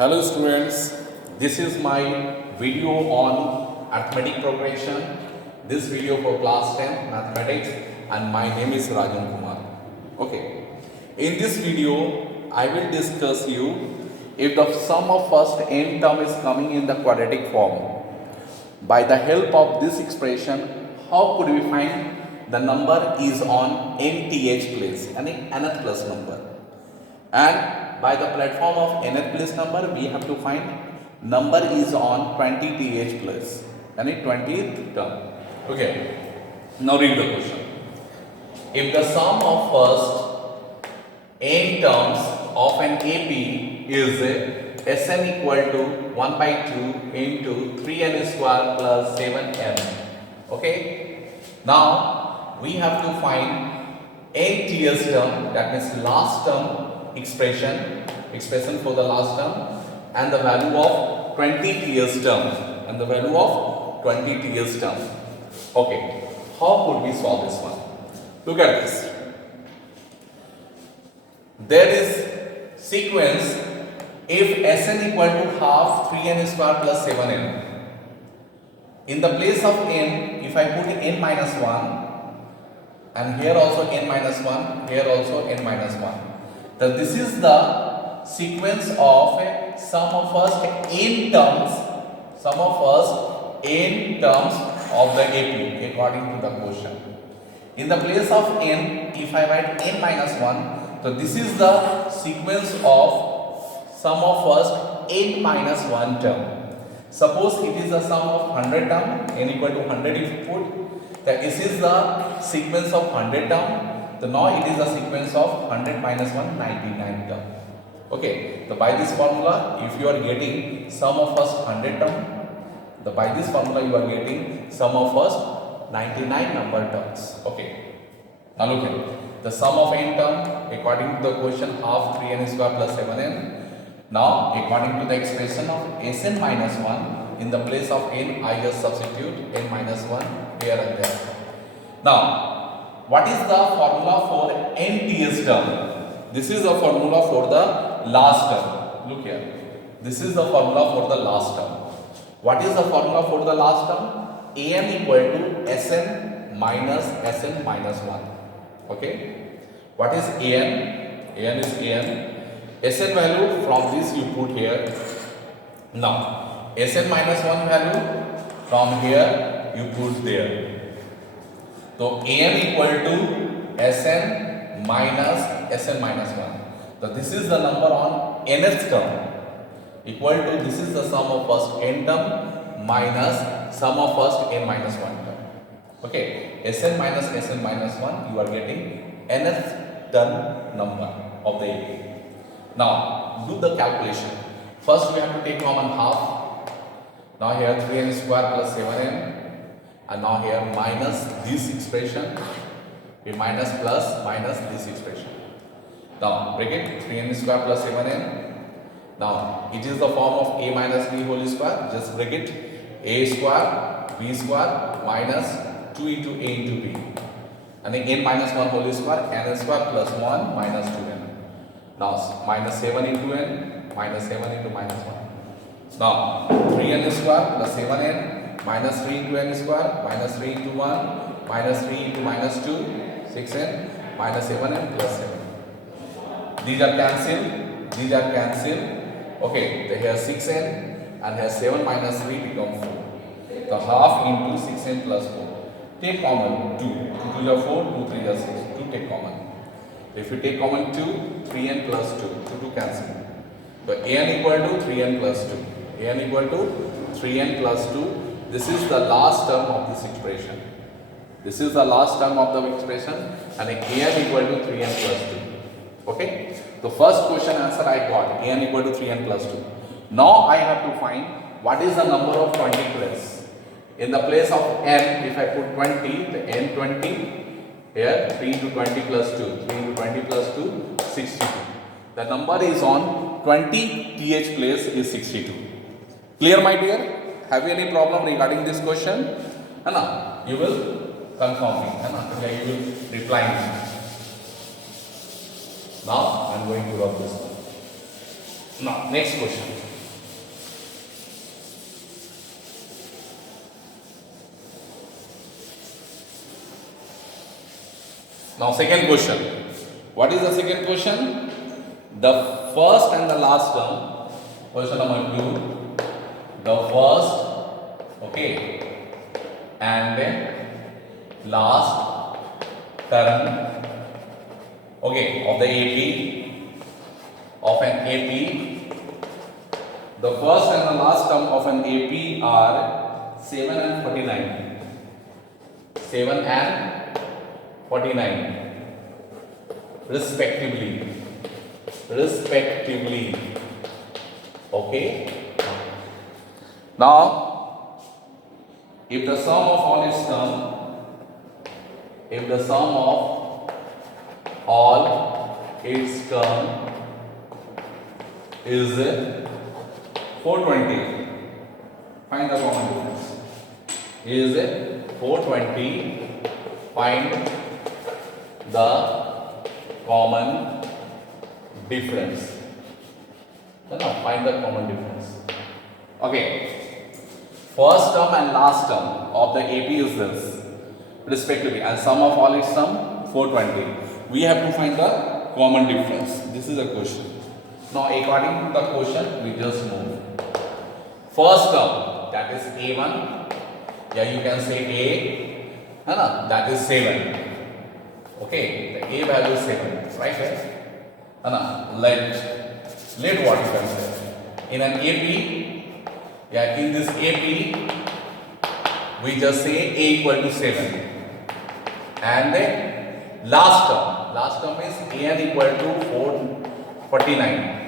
Hello students, this is my video on arithmetic progression. This video for class 10 mathematics and my name is Rajan Kumar. Okay, in this video I will discuss you if the sum of first n term is coming in the quadratic form. By the help of this expression, how could we find the number is on nth place, nth plus number, and by the platform of nth place number we have to find number is on 20th place, 20th term. Okay, now read the question. If the sum of first n terms of an AP is Sn equal to 1 by 2 into 3n square plus 7n. Okay, now we have to find nth term, that means last term expression for the last term, and the value of 20th term, Okay, how could we solve this one? Look at this. There is sequence if Sn equal to half 3n square plus 7n. In the place of n, if I put n minus 1, and here also n minus 1, here also n minus 1. So this is the sequence of sum of first n terms of the AP according to the question. In the place of n, if I write n minus 1, so this is the sequence of sum of first n minus 1 term. Suppose it is the sum of 100 term, n equal to 100 if you put, that this is the sequence of 100 term. So now it is the sequence of 100 minus 1, 99 term. Okay, so by this formula, if you are getting sum of first 100 term, by this formula you are getting sum of first 99 number terms. Okay, now look at the sum of n term according to the question half 3n square plus 7n. Now according to the expression of Sn minus 1, in the place of n I just substitute n minus 1 here and there. Now what is the formula for nth term? This is the formula for the last term. Look here. This is the formula for the last term. What is the formula for the last term? An equal to Sn minus 1. Okay. What is An? An is An. Sn value from this you put here. Now Sn minus 1 value from here you put there. So An equal to Sn minus 1. So this is the number on nth term equal to this is the sum of first n term minus sum of first n minus 1 term. Okay, Sn minus 1 you are getting nth term number of the AP. Now do the calculation. First we have to take common half. Now here 3n square plus 7n. And now here minus this expression, we minus this expression. Now break it, 3n square plus 7n. Now it is the form of a minus b whole square. Just break it, a square b square minus 2 into a into b. And then n minus 1 whole square, n square plus 1 minus 2n. Now minus 7 into n, minus 7 into minus 1. Now 3n square plus 7n. Minus 3 into n square, minus 3 into 1, minus 3 into minus 2, 6n, minus 7n plus 7. These are cancelled. Okay, so here 6n and here 7 minus 3 become 4. So half into 6n plus 4. Take common 2. 2 to 4, 2 3 is 6. 2 take common. If you take common 2, 3n plus 2. 2 cancel. So an equal to 3n plus 2. An equal to 3n plus 2. This is the last term of this expression. And an equal to 3n plus 2. Okay. The first question answer I got, an equal to 3n plus 2. Now I have to find what is the number of 20 place. In the place of n, if I put 20, the n 20, here 3 into 20 plus 2, 3 into 20 plus 2, 62. The number is on 20th place is 62. Clear my dear? Have you any problem regarding this question? You will confirm me. You will reply me. Now I am going to rub this one. Now, next question. Now, second question. What is the second question? The first and the last term. Question number 2. The first, okay, and the last term, okay, of the AP, of an AP. The first and the last term of an AP are 7 and 49. 7 and 49 respectively. Okay. Now, if the sum of all its term, if the sum of all its term is 420, find the common difference. Is 420, find the common difference. Now, find the common difference. Okay. First term and last term of the AP is this, respectively, and sum of all its term 420. We have to find the common difference. This is a question. Now, according to the question, we just move. First term, that is A1. Yeah, you can say A. That is 7. Okay, the A value is 7. Right here. Let what you can say. In an AP, yeah, in this AP, we just say A equal to 7. And the last term is AN equal to 449.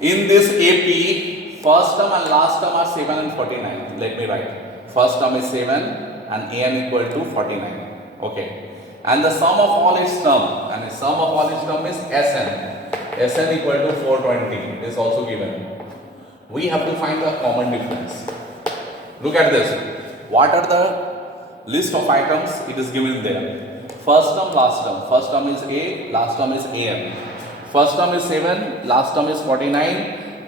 In this AP, first term and last term are 7 and 49. Let me write. First term is 7 and AN equal to 49. Okay. And the sum of all its term, and the sum of all its term is SN. SN equal to 420 is also given. We have to find the common difference. Look at this. What are the list of items? It is given there. First term, last term. First term is A, last term is AN. First term is 7, last term is 49,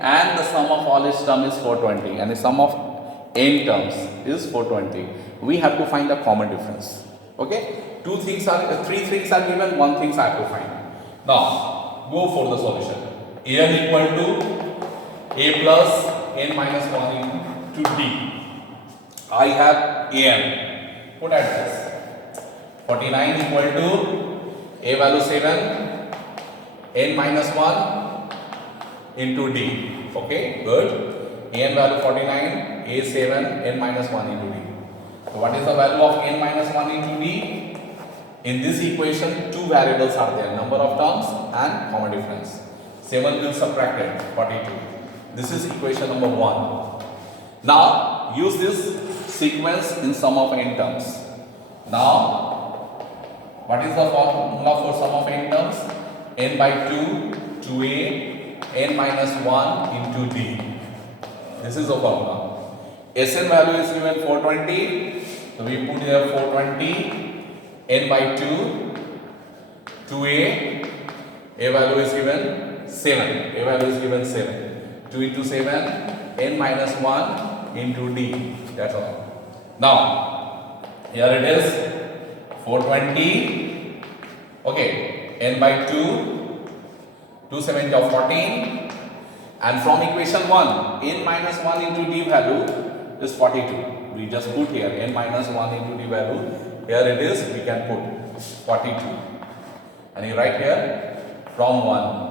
and the sum of all its term is 420, and the sum of n terms is 420. We have to find the common difference. Okay? Three things are given, one thing I have to find. Now, go for the solution. AN equal to A plus n minus 1 into D. I have AN. Put address. 49 equal to A value 7, n minus 1 into D. Okay, good. AN value 49, A 7, n minus 1 into D. So, what is the value of n minus 1 into D? In this equation, two variables are there, number of terms and common difference. 7 will subtracted, 42. This is equation number 1. Now, use this sequence in sum of n terms. Now, what is the formula for sum of n terms? N by 2 to A, n minus 1 into D. This is the formula. Sn value is given 420. So, we put here 420. N by 2 to A value is given 7. A value is given 7. 2 into 7, n minus 1 into D. That's all. Now, here it is 420. Okay, n by 2, 2 7 of 14. And from equation 1, n minus 1 into D value is 42. We just put here n minus 1 into D value. Here it is, we can put 42. And you write here from 1.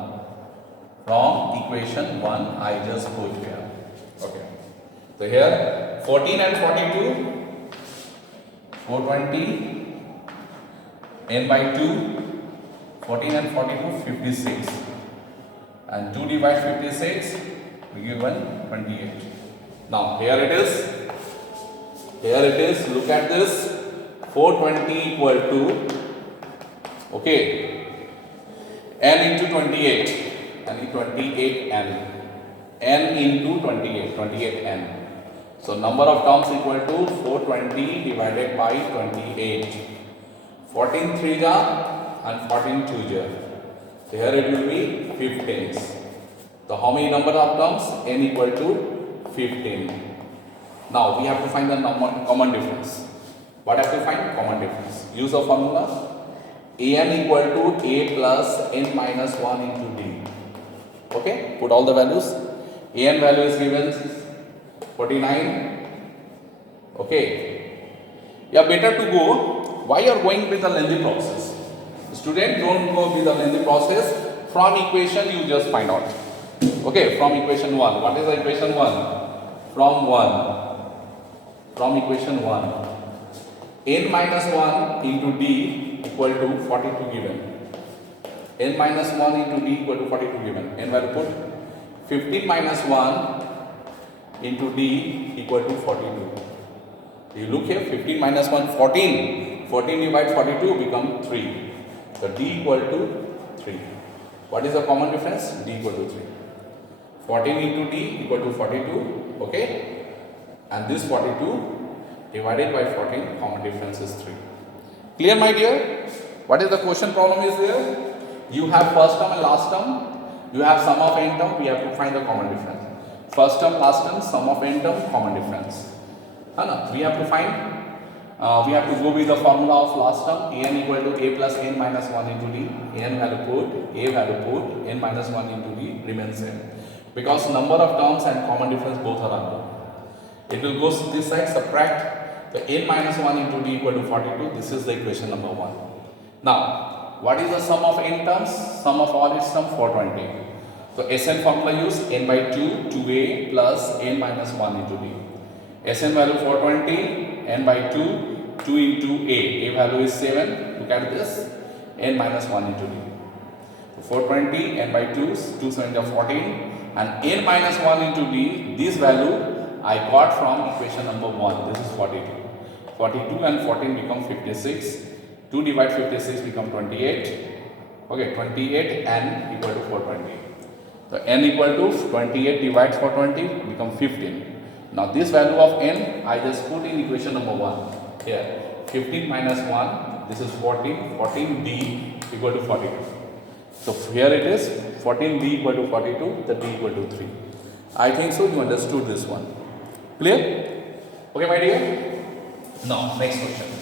From equation 1, I just put here. Okay. So here 14 and 42, 420, n by 2, 14 and 42, 56. And 2 divide 56, we give 28. Now here it is, look at this. 420 equal to, okay, n into 28, and 28 n into 28 n. So number of terms equal to 420 divided by 28. 14 3 ja and 14 2 ja. So here it will be 15s. So how many number of terms? N equal to 15. Now we have to find the common difference. What have to find? Common difference. Use the formula. An equal to a plus n minus 1 into d. Okay, put all the values. An value is given 49. Okay, yeah, better to go. Why you are going with the lengthy process? Student, don't go with the lengthy process. From equation you just find out. Okay, from equation 1. What is the equation 1? From equation 1. N minus 1 into d equal to 42 given. N minus 1 into d equal to 42 given. N value put 15 minus 1 into d equal to 42. You look here, 15 minus 1, 14. 14 divided 42 become 3. So d equal to 3. What is the common difference? D equal to 3. 14 into d equal to 42. Okay. And this 42 divided by 14, common difference is 3. Clear, my dear? What is the question problem is there? You have first term and last term. You have sum of n term. We have to find the common difference. First term, last term, sum of n term, common difference. We have to find. We have to go with the formula of last term. An equal to a plus n minus 1 into d. N value put, a value put, n minus 1 into d remains same. Because number of terms and common difference both are unknown. It will go this side, subtract the n minus 1 into d equal to 42. This is the equation number 1. Now, what is the sum of n terms? Sum of all its terms 420. So Sn formula use n by 2, 2a plus n minus 1 into d. Sn value 420, n by 2, 2 into a. A value is 7. Look at this, n minus 1 into d. So 420, n by 2, 2 7 are 14. And n minus 1 into d, this value I got from equation number 1. This is 42. 42 and 14 become 56. 2 divide 56 become 28. Okay, 28 n equal to 420. So n equal to 28 divides 420 become 15. Now this value of n I just put in equation number 1. Here 15 minus 1, this is 14. 14d equal to 42. So here it is 14d equal to 42, the d equal to 3. I think so you understood this one. Clear? Okay, my dear. Now next question.